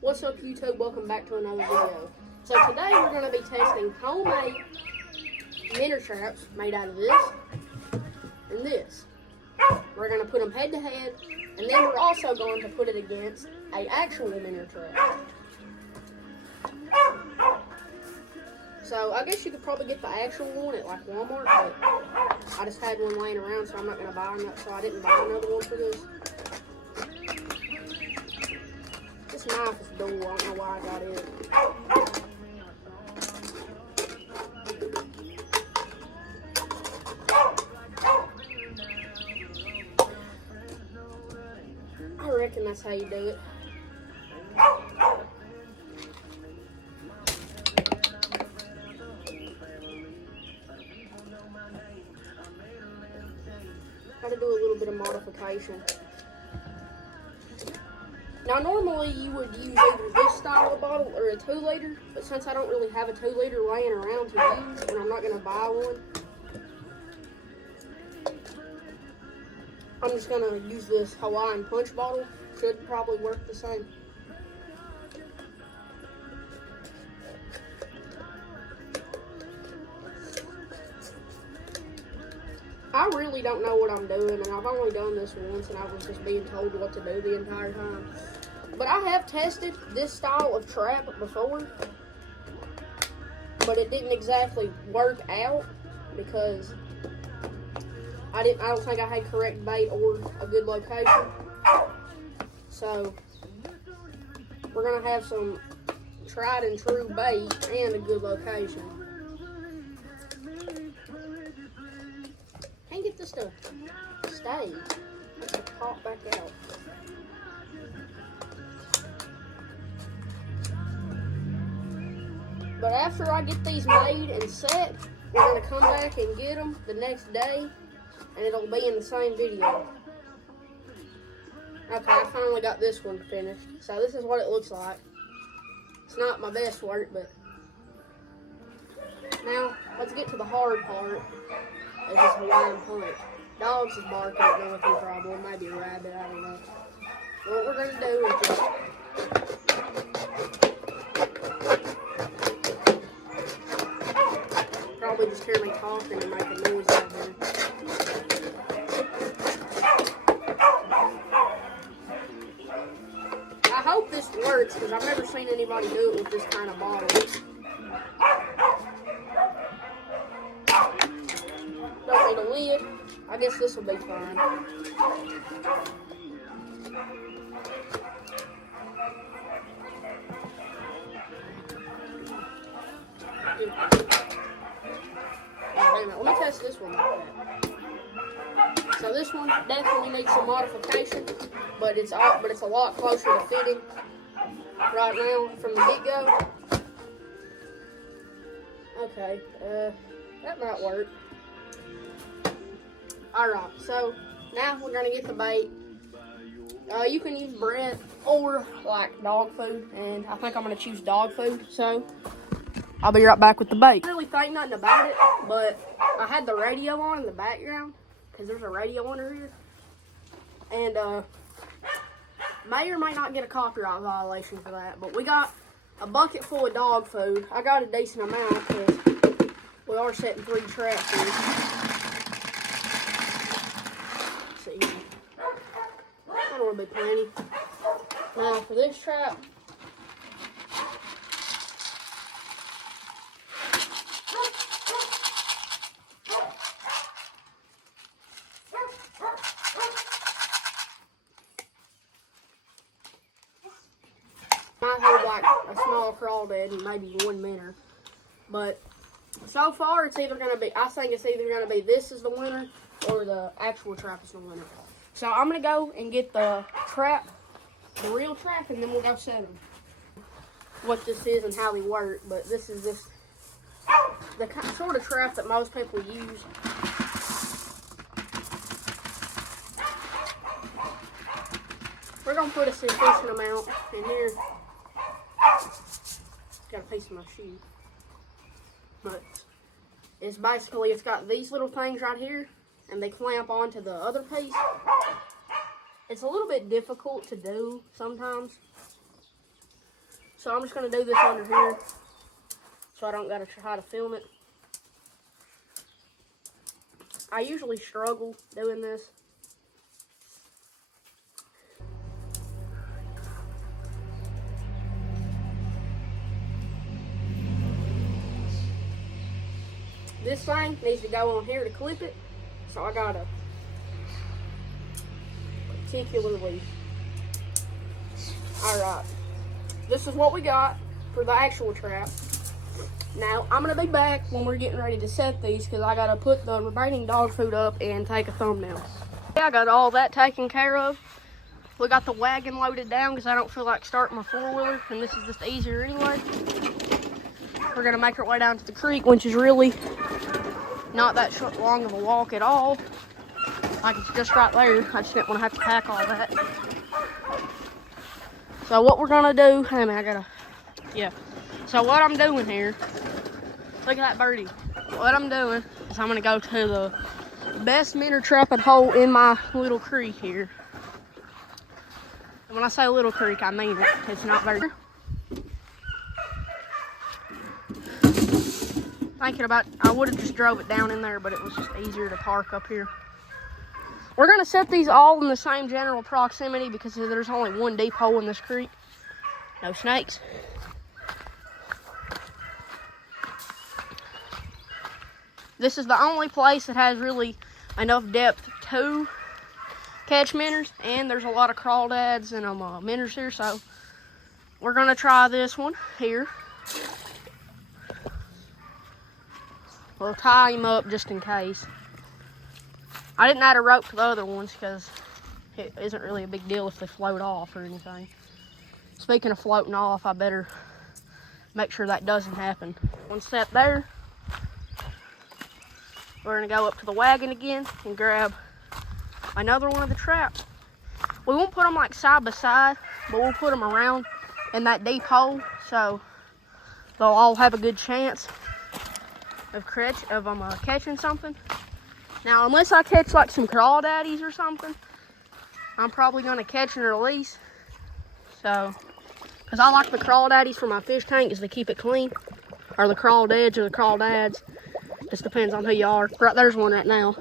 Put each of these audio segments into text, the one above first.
What's up, YouTube? Welcome back to another video. So today we're going to be testing homemade minnow traps made out of this and this. We're going to put them head to head, and then we're also going to put it against an actual minnow trap. So I guess you could probably get the actual one at like Walmart, but I just had one laying around, so I'm not going to buy another. So I didn't buy another one for this. This knife is dull. I don't know why I got it. I reckon that's how you do it. Got to do a little bit of modification. Now, normally you would use either this style of bottle or a 2-liter, but since I don't really have a 2-liter laying around to use, and I'm not going to buy one, I'm just going to use this Hawaiian punch bottle. Should probably work the same. I really don't know what I'm doing, and I've only done this once, and I was just being told what to do the entire time. But I have tested this style of trap before, but it didn't exactly work out because I don't think I had correct bait or a good location. So we're gonna have some tried and true bait and a good location. Can't get this to stay. It's to pop back out. But after I get these made and set, we're going to come back and get them the next day, and it'll be in the same video. Okay, I finally got this one finished. So this is what it looks like. It's not my best work, but now let's get to the hard part. It's just Hawaiian punch. Dogs is barking at me with no problem. Maybe a rabbit, I don't know. What we're going to do is just probably just hear me talking and making noise out here. I hope this works because I've never seen anybody do it with this kind of bottle. Don't need a lid. I guess this will be fine. Let me test this one. So this one definitely needs some modification, but it's a lot closer to fitting right now from the get-go. Okay, that might work. Alright, so now we're gonna get the bait. You can use bread or like dog food, and I think I'm gonna choose dog food, so I'll be right back with the bait. I didn't really think nothing about it, but I had the radio on in the background because there's a radio under here, and may or may not get a copyright violation for that, but we got a bucket full of dog food. I got a decent amount because we are setting 3 traps here. Let's see, that'll be plenty. Now for this trap, might hold like a small crawdad and maybe 1 minnow. But so far it's either going to be, I think it's either going to be this is the winner or the actual trap is the winner. So I'm going to go and get the trap, the real trap, and then we'll go set them. What this is and how they work, but this is the sort of trap that most people use. We're going to put a sufficient amount in here. Got a piece of my shoe. But it's basically, it's got these little things right here, and they clamp onto the other piece. It's a little bit difficult to do sometimes, So I'm just gonna do this under here so I don't gotta try to film it. I usually struggle doing this. This thing needs to go on here to clip it, so I gotta particularly. Alright, this is what we got for the actual trap. Now, I'm gonna be back when we're getting ready to set these because I gotta put the remaining dog food up and take a thumbnail. Yeah, I got all that taken care of. We got the wagon loaded down because I don't feel like starting my four-wheeler, and this is just easier anyway. We're gonna make our way down to the creek, which is really not that long of a walk at all. Like, it's just right there. I just didn't want to have to pack all that. So what we're gonna do, hey man, So what I'm doing here, look at that birdie. What I'm doing is I'm gonna go to the best minnow trapping hole in my little creek here. And when I say little creek, I mean it. It's not very. Thinking about, I would have just drove it down in there, but it was just easier to park up here. We're gonna set these all in the same general proximity because there's only one deep hole in this creek. No snakes. This is the only place that has really enough depth to catch minnows, and there's a lot of crawdads and minnows here, so we're gonna try this one here. We'll tie him up just in case. I didn't add a rope to the other ones because it isn't really a big deal if they float off or anything. Speaking of floating off, I better make sure that doesn't happen. One step there. We're gonna go up to the wagon again and grab another one of the traps. We won't put them like side by side, but we'll put them around in that deep hole so they'll all have a good chance of catching something. Now, unless I catch like some crawdaddies or something, I'm probably gonna catch and release. So, because I like the crawdaddies for my fish tank is they keep it clean, or the crawdads or the crawdads. Just depends on who you are. Right there's one right now.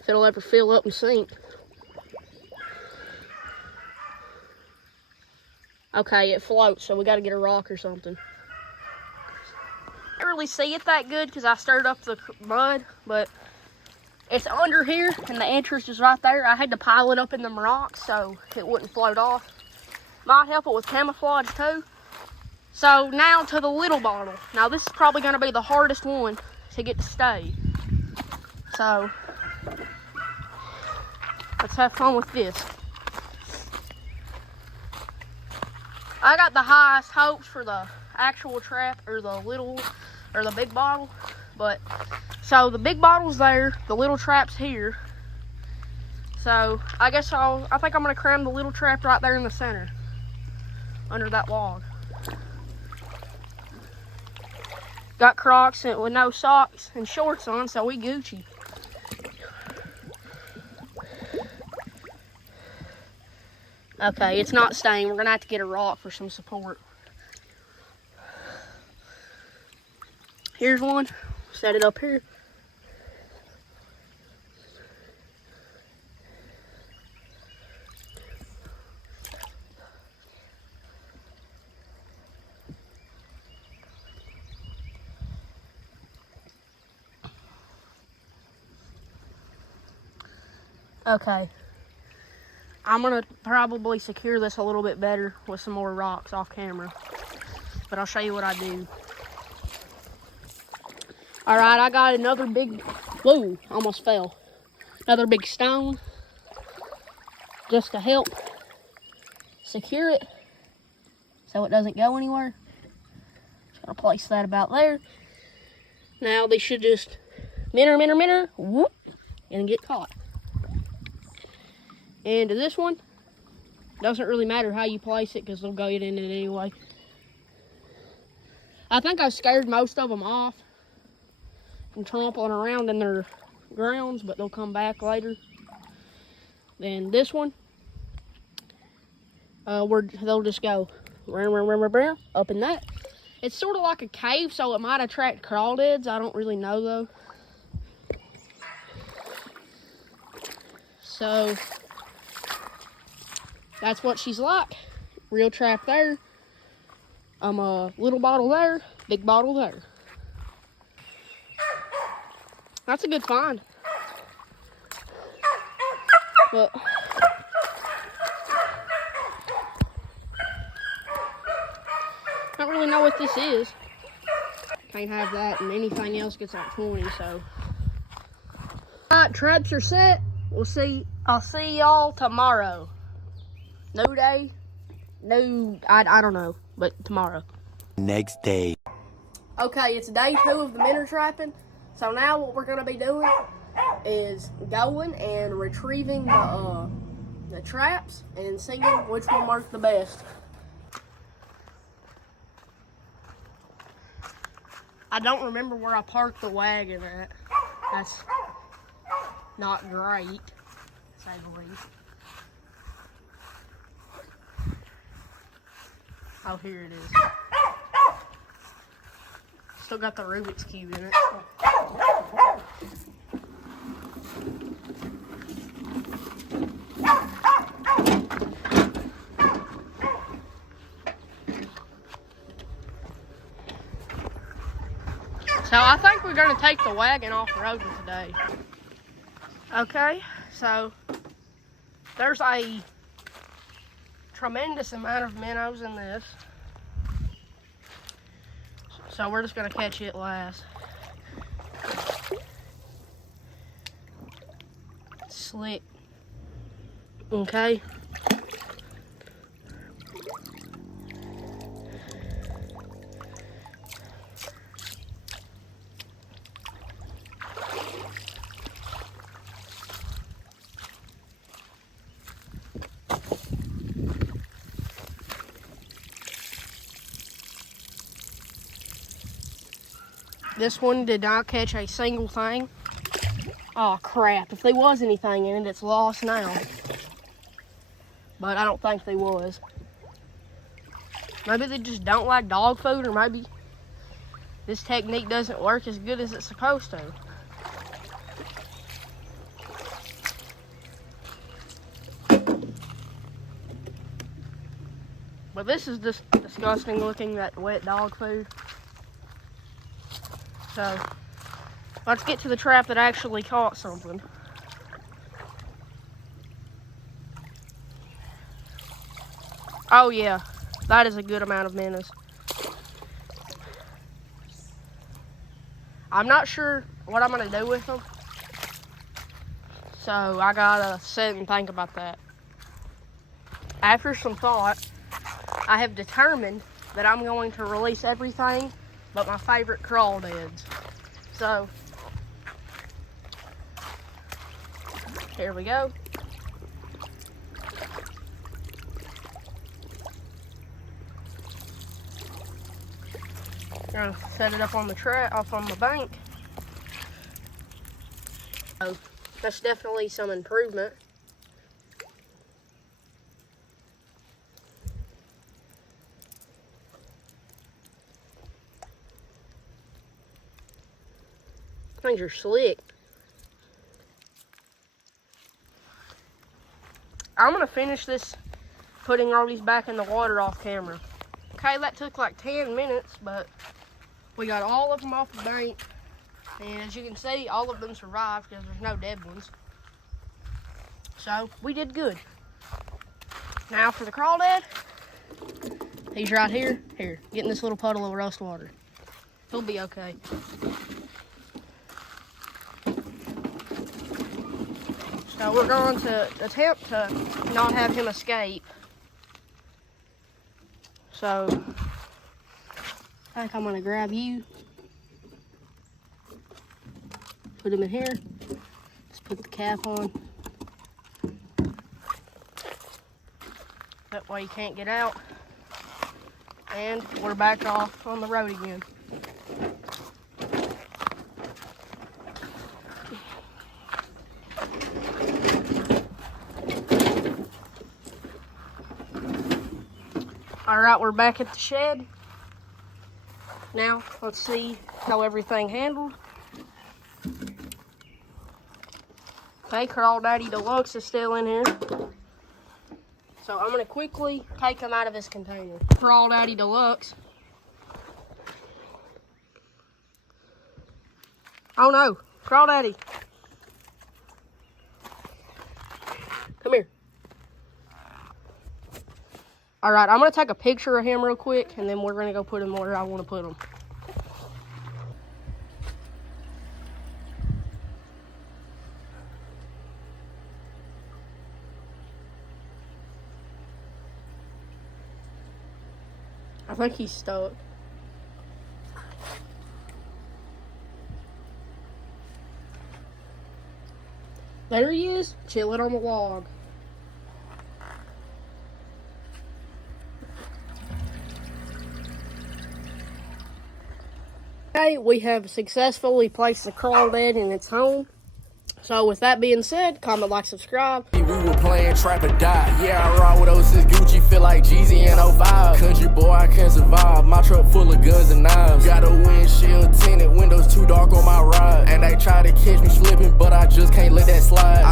If it'll ever fill up and sink. Okay, it floats, so we got to get a rock or something. I can't really see it that good because I stirred up the mud, but it's under here and the entrance is right there. I had to pile it up in them rocks so it wouldn't float off. Might help it with camouflage too. So now to the little bottle. Now this is probably going to be the hardest one to get to stay. So let's have fun with this. I got the highest hopes for the actual trap or the big bottle, but so the big bottle's there, the little trap's here. So I guess I think I'm gonna cram the little trap right there in the center, under that log. Got Crocs with no socks and shorts on, so we Gucci. Okay, it's not staying. We're gonna have to get a rock for some support. Here's one. Set it up here. Okay. I'm gonna probably secure this a little bit better with some more rocks off camera, but I'll show you what I do. All right, I got another big, whoa, almost fell. Another big stone just to help secure it so it doesn't go anywhere. Just gonna place that about there. Now they should just minnow, whoop, and get caught. And to this one, doesn't really matter how you place it because they'll go in it anyway. I think I scared most of them off from trampling around in their grounds, but they'll come back later. Then this one, they'll just go up in that. It's sort of like a cave, so it might attract crawdads. I don't really know though. So that's what she's like. Real trap there. A little bottle there, big bottle there. That's a good find. But I don't really know what this is. Can't have that, and anything else gets like 20, so. Alright, traps are set. I'll see y'all tomorrow. No day. No, I don't know, but tomorrow. Next day. Okay, it's day 2 of the minnow trapping. So now what we're gonna be doing is going and retrieving the traps and seeing which one worked the best. I don't remember where I parked the wagon at. That's not great, to say the least. Oh, here it is. Still got the Rubik's Cube in it. So I think we're gonna take the wagon off the road today. Okay, so there's a tremendous amount of minnows in this. So we're just gonna catch it last. Slick. Okay. This one did not catch a single thing. Oh crap, if there was anything in it, it's lost now. But I don't think there was. Maybe they just don't like dog food, or maybe this technique doesn't work as good as it's supposed to. But this is just disgusting looking, that wet dog food. So, let's get to the trap that actually caught something. Oh yeah, that is a good amount of minnows. I'm not sure what I'm gonna do with them, so I gotta sit and think about that. After some thought, I have determined that I'm going to release everything but my favorite crawdads. So, here we go. Gonna set it up on the trap, off on the bank. So, that's definitely some improvement. Things are slick. I'm gonna finish this, putting all these back in the water off camera. Okay, that took like 10 minutes, but we got all of them off the bank. And as you can see, all of them survived because there's no dead ones. So, we did good. Now for the crawdad, he's right here. Here, get in this little puddle of rust water. He'll be okay. So we're going to attempt to not have him escape. So I think I'm gonna grab you, put him in here, just put the cap on. That way he can't get out. And we're back off on the road again. All right, we're back at the shed. Now, let's see how everything handled. Okay, Crawdaddy Deluxe is still in here. So I'm gonna quickly take him out of his container. Crawdaddy Deluxe. Oh no, Crawdaddy. Come here. All right, I'm gonna take a picture of him real quick, and then we're gonna go put him where I wanna put him. I think he's stuck. There he is, chilling on the log. Okay, we have successfully placed the crawdad in its home. So with that being said, comment, like, subscribe. We were playing trap or die. Yeah, I ride with those Gucci, feel like Jeezy and 05. Country boy, I can't survive. My truck full of guns and knives. Got a windshield tinted, windows too dark on my ride. And they try to catch me slipping, but I just can't let that slide.